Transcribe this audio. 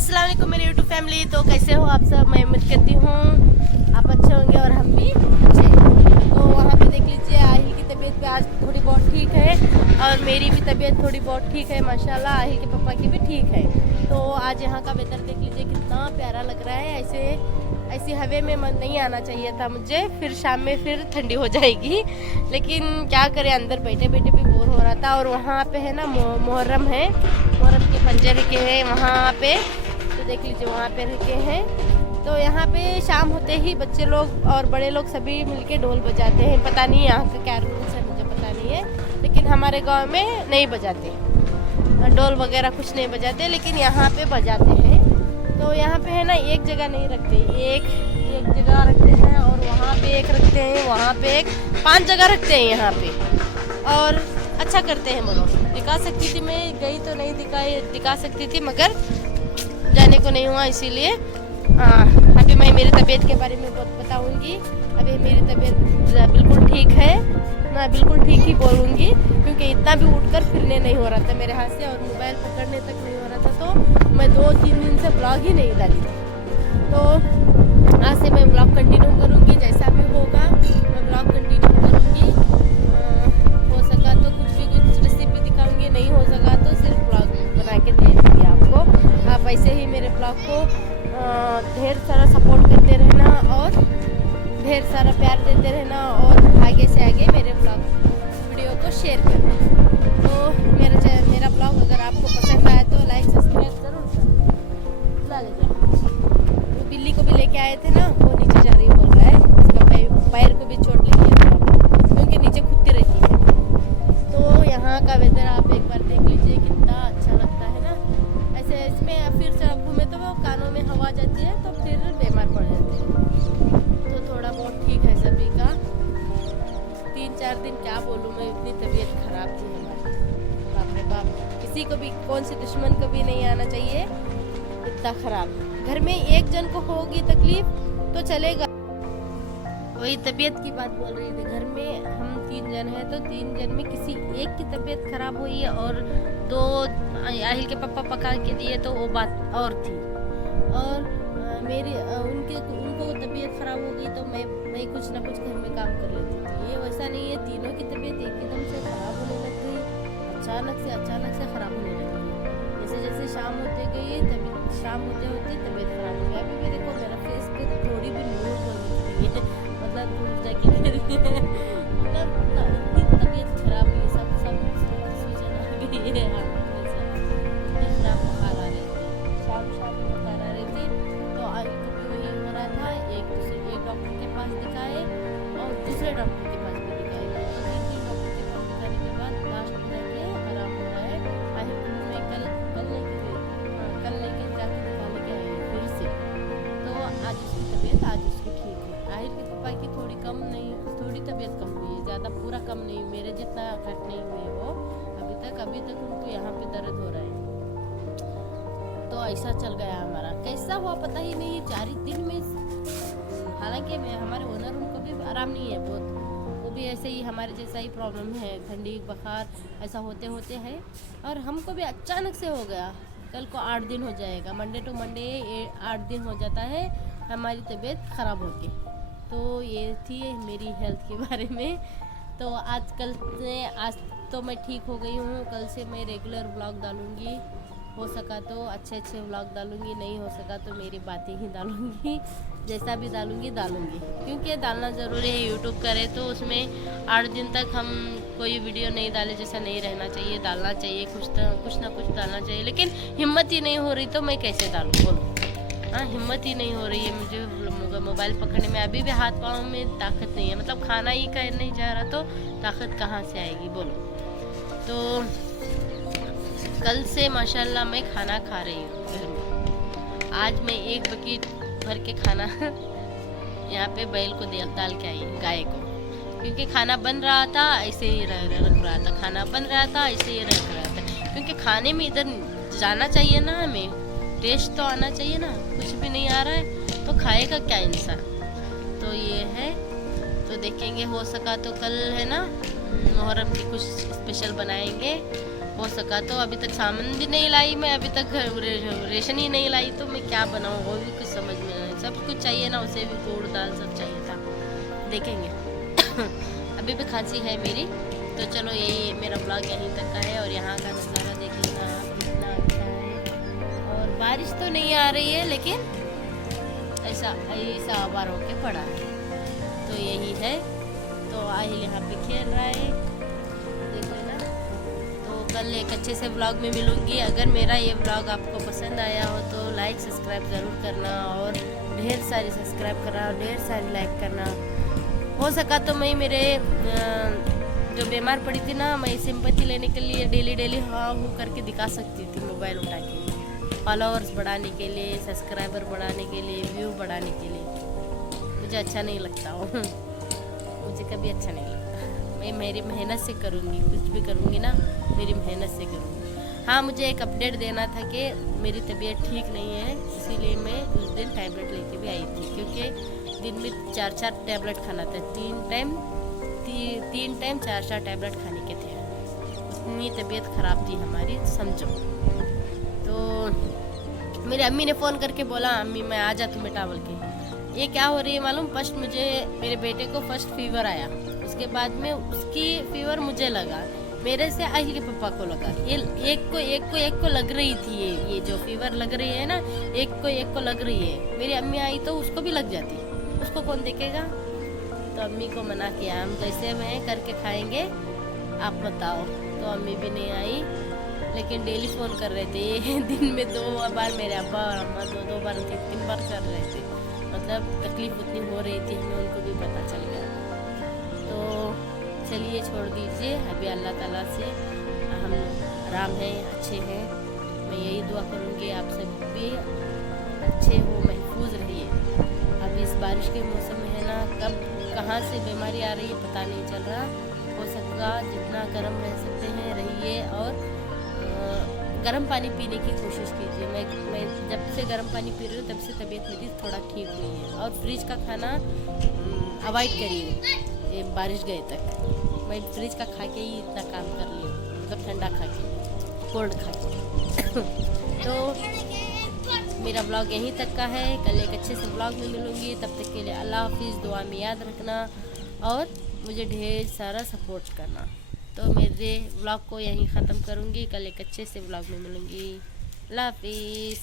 अस्सलाम वालेकुम मेरी यूट्यूब फैमिली। तो कैसे हो आप सब? मैं उम्मीद करती हूँ आप अच्छे होंगे और हम भी अच्छे। तो वहाँ पे देख लीजिए आहिल की तबीयत भी आज थोड़ी बहुत ठीक है और मेरी भी तबीयत थोड़ी बहुत ठीक है माशाल्लाह। आहिल के पापा की भी ठीक है। तो आज यहाँ का वेदर देख लीजिए कितना प्यारा लग रहा है। ऐसी हवे में मन नहीं आना चाहिए था मुझे, फिर शाम में फिर ठंडी हो जाएगी, लेकिन क्या करें, अंदर बैठे बैठे भी बोर हो रहा था। और वहाँ पे है ना मुहर्रम है, मुहर्रम के पंजे रखे हैं वहाँ पे, तो देख लीजिए वहाँ पे रखे हैं। तो यहाँ पे शाम होते ही बच्चे लोग और बड़े लोग सभी मिलके ढोल बजाते हैं। पता नहीं यहाँ का क्या रूल्स है, मुझे पता नहीं है, लेकिन हमारे गांव में नहीं बजाते ढोल वगैरह, कुछ नहीं बजाते, लेकिन यहाँ पे बजाते हैं। तो यहाँ पे है ना एक जगह नहीं रखते, एक जगह रखते हैं और वहाँ पे एक रखते हैं, वहाँ पे एक, 5 जगह रखते हैं यहाँ पे। और अच्छा करते हैं बोलो। दिखा सकती थी, मैं गई तो नहीं दिखा सकती थी, मगर जाने को नहीं हुआ, इसीलिए अभी मैं मेरी तबीयत के बारे में बहुत बताऊंगी। अभी मेरी तबीयत बिल्कुल ठीक है, मैं बिल्कुल ठीक ही बोलूँगी, क्योंकि इतना भी उठकर फिरने नहीं हो रहा था मेरे हाथ से और मोबाइल पकड़ने तक नहीं हो रहा था। तो मैं 2-3 दिन से ब्लॉग ही नहीं डाली थी। तो आज से मैं ब्लॉग कंटिन्यू करूँगी, जैसा भी होगा मैं ब्लॉग कंटिन्यू करूँगी। हो सका तो कुछ रेसिपी दिखाऊँगी, नहीं हो सका तो सिर्फ ब्लॉग बना के दे दूँगी आपको। आप ऐसे ही मेरे ब्लॉग को ढेर सारा सपोर्ट करते रहना और ढेर सारा प्यार देते रहना और आगे से आगे मेरे ब्लॉग वीडियो को शेयर करना। तो मेरा ब्लॉग अगर आपको पसंद आए तो लाइक सब्सक्राइब जरूर करना। ला ले जाओ, वो बिल्ली को भी लेके आए थे ना, वो नीचे जा रही बोल रहा है, उसका पैर को भी चोट लगी है क्योंकि नीचे खुदती रहती है। तो यहाँ का वेदर आप एक बार देख लीजिए, कितना अच्छा लगता है ना। ऐसे इसमें फिर से घूमे तो वो कानों में हवा जाती है तो फिर बीमार पड़ जाते हैं। तो थोड़ा बहुत ठीक है सभी का। 3-4 दिन क्या बोलूँ मैं, इतनी तबीयत खराब थी हमारी, बाप रे बाप। किसी को भी, कौन से दुश्मन को भी नहीं आना चाहिए इतना खराब। घर में एक जन को होगी तकलीफ तो चलेगा, वही तबीयत की बात बोल रही थी। घर में हम 3 जन हैं तो 3 जन में किसी एक की तबीयत खराब हुई और 2 आहिल के पापा पका के दिए तो वो बात और थी। और उनको तबीयत खराब हो गई तो मैं कुछ ना कुछ घर में काम कर लेती थी। ये वैसा नहीं है, तीनों की तबीयत एकदम से खराब होने लग गई, अचानक से खराब होने लग गई। जैसे शाम होते गई शाम होते तबीयत खराब हो गया। अभी भी देखो मेरा फेस पे थोड़ी भी नूर नहीं है, मतलब दूर जाके मतलब इतनी तबीयत खराब हुई, सब सूजन आ गई है इतनी खराब बुखार आ रही थी, शाम बुखार आ रही थी। तो आगे कभी वही हो रहा था, एक डॉक्टर के पास दिखाए और दूसरे डॉक्टर के पास भी दिखाए, तो 3 डॉक्टर के पास दिखाने के बाद लास्ट में जाके आराम हो रहा है। आगे मैं कल लेके जाके दिखाने के आई फिर से, तो आज उसकी तबीयत ठीक है। आहिर के पापा की थोड़ी तबीयत कम हुई है, ज़्यादा पूरा कम नहीं, मेरे जितना घट नहीं हुई है वो अभी तक उनको यहाँ पे दर्द हो रहा है। तो ऐसा चल गया हमारा, कैसा हुआ पता ही नहीं, 4 दिन में। हालांकि हमारे ओनर उनको भी आराम नहीं है बहुत, वो भी ऐसे ही हमारे जैसा ही प्रॉब्लम है, ठंडी बुखार ऐसा होते है। और हमको भी अचानक से हो गया, कल को 8 दिन हो जाएगा, मंडे टू मंडे 8 दिन हो जाता है हमारी तबीयत ख़राब होती। तो ये थी मेरी हेल्थ के बारे में। तो आज तो मैं ठीक हो गई हूँ, कल से मैं रेगुलर व्लॉग डालूँगी, हो सका तो अच्छे व्लॉग डालूँगी, नहीं हो सका तो मेरी बातें ही डालूँगी, जैसा भी डालूँगी, क्योंकि डालना ज़रूरी है। यूट्यूब करे तो उसमें 8 दिन तक हम कोई वीडियो नहीं डाले जैसा नहीं रहना चाहिए, डालना चाहिए, कुछ ना कुछ डालना चाहिए, लेकिन हिम्मत ही नहीं हो रही तो मैं कैसे डालूँ बोलो। हाँ, हिम्मत ही नहीं हो रही है मुझे मोबाइल पकड़ने में, अभी भी हाथ पाँव में ताकत नहीं है, मतलब खाना ही कर नहीं जा रहा तो ताकत कहाँ से आएगी बोलो। तो कल से माशाल्लाह मैं खाना खा रही हूँ घर में। आज मैं 1 बकेट भर के खाना यहाँ पे बैल को डाल के आई, गाय को, क्योंकि खाना बन रहा था ऐसे ही रख रहा था, खाना बन रहा था ऐसे ही रख रहा था, क्योंकि खाने में इधर जाना चाहिए ना, हमें टेस्ट तो आना चाहिए ना, कुछ भी नहीं आ रहा है तो खाएगा क्या इंसान। तो ये है, तो देखेंगे, हो सका तो कल है ना मुहर्रम की कुछ स्पेशल बनाएंगे, हो सका तो अभी तक सामान भी नहीं लाई मैं, अभी तक रेशन ही नहीं लाई, तो मैं क्या बनाऊँ वो भी कुछ समझ में नहीं। सब कुछ चाहिए ना, उसे भी गुड़ दाल सब चाहिए था, देखेंगे। अभी भी खांसी है मेरी। तो चलो यही मेरा ब्लॉग यहीं तक का है। और यहाँ का नज़ारा देख लेना आप, कितना अच्छा है। और बारिश तो नहीं आ रही है, लेकिन ऐसा आबार होके पड़ा है। तो यही है। तो आहिल यहाँ पे खेल रहा है, देख लेना। तो कल एक अच्छे से ब्लॉग में मिलूँगी। अगर मेरा ये ब्लॉग आपको पसंद आया हो तो लाइक सब्सक्राइब ज़रूर करना, और ढेर सारी सब्सक्राइब करना और ढेर सारी लाइक करना। हो सका तो मैं मेरे जो बीमार पड़ी थी ना, मैं सिंपैथी लेने के लिए डेली हाँ हूँ करके दिखा सकती थी मोबाइल उठा के, फॉलोअर्स बढ़ाने के लिए, सब्सक्राइबर बढ़ाने के लिए, व्यू बढ़ाने के लिए। मुझे अच्छा नहीं लगता हो। मुझे कभी अच्छा नहीं लगता। मैं मेरी मेहनत से करूँगी, कुछ भी करूँगी ना मेरी मेहनत से करूँगी। हाँ, मुझे एक अपडेट देना था कि मेरी तबीयत ठीक नहीं है, इसीलिए मैं उस दिन टैबलेट लेके भी आई थी, क्योंकि दिन में 4 टैबलेट खाना था। 3 टाइम 4 टैबलेट खाने के थे। उतनी तबीयत ख़राब थी हमारी, समझो। तो मेरी अम्मी ने फ़ोन करके बोला, अम्मी मैं आ जाती हूँ टावल के। ये क्या हो रही है मालूम? फर्स्ट मुझे मेरे बेटे को फर्स्ट फीवर आया, उसके बाद में उसकी फीवर मुझे लगा, मेरे से आहिल के पापा को लगा। ये एक को लग रही थी। ये जो फीवर लग रही है ना, एक को लग रही है। मेरी अम्मी आई तो उसको भी लग जाती, उसको कौन देखेगा? तो अम्मी को मना किया, हम जैसे में करके खाएंगे, आप बताओ। तो अम्मी भी नहीं आई, लेकिन डेली फ़ोन कर रहे थे। दिन में 2 बार मेरे अब्बा और अम्मा 2 बार 3 बार कर रहे थे। मतलब तकलीफ़ उतनी हो रही थी, हमें उनको भी पता चल गया। तो चलिए छोड़ दीजिए, अभी अल्लाह ताला से हम आराम हैं, अच्छे हैं। मैं यही दुआ करूँगी आप सब भी अच्छे हो, महफूज रहिए। अभी इस बारिश के मौसम में है ना, कब कहाँ से बीमारी आ रही है पता नहीं चल रहा। हो सका जितना गर्म रह सकते हैं रहिए, और गर्म पानी पीने की कोशिश कीजिए। मैं जब से गर्म पानी पी रही हूँ तब से तबीयत मेरी थोड़ा ठीक हुई है। और फ्रिज का खाना अवॉइड करिए, ये बारिश गए तक। मैं फ्रिज का खा के ही इतना काम कर ली, मतलब ठंडा खा के, कोल्ड खा के। तो मेरा ब्लॉग यहीं तक का है। कल एक अच्छे से ब्लॉग में मिलूँगी, तब तक के लिए अल्लाह हाफिज़। दुआ में याद रखना और मुझे ढेर सारा सपोर्ट करना। तो मेरे ब्लॉग को यहीं ख़त्म करूँगी, कल एक अच्छे से ब्लॉग में मिलूँगी। अल्लाह हाफिज़।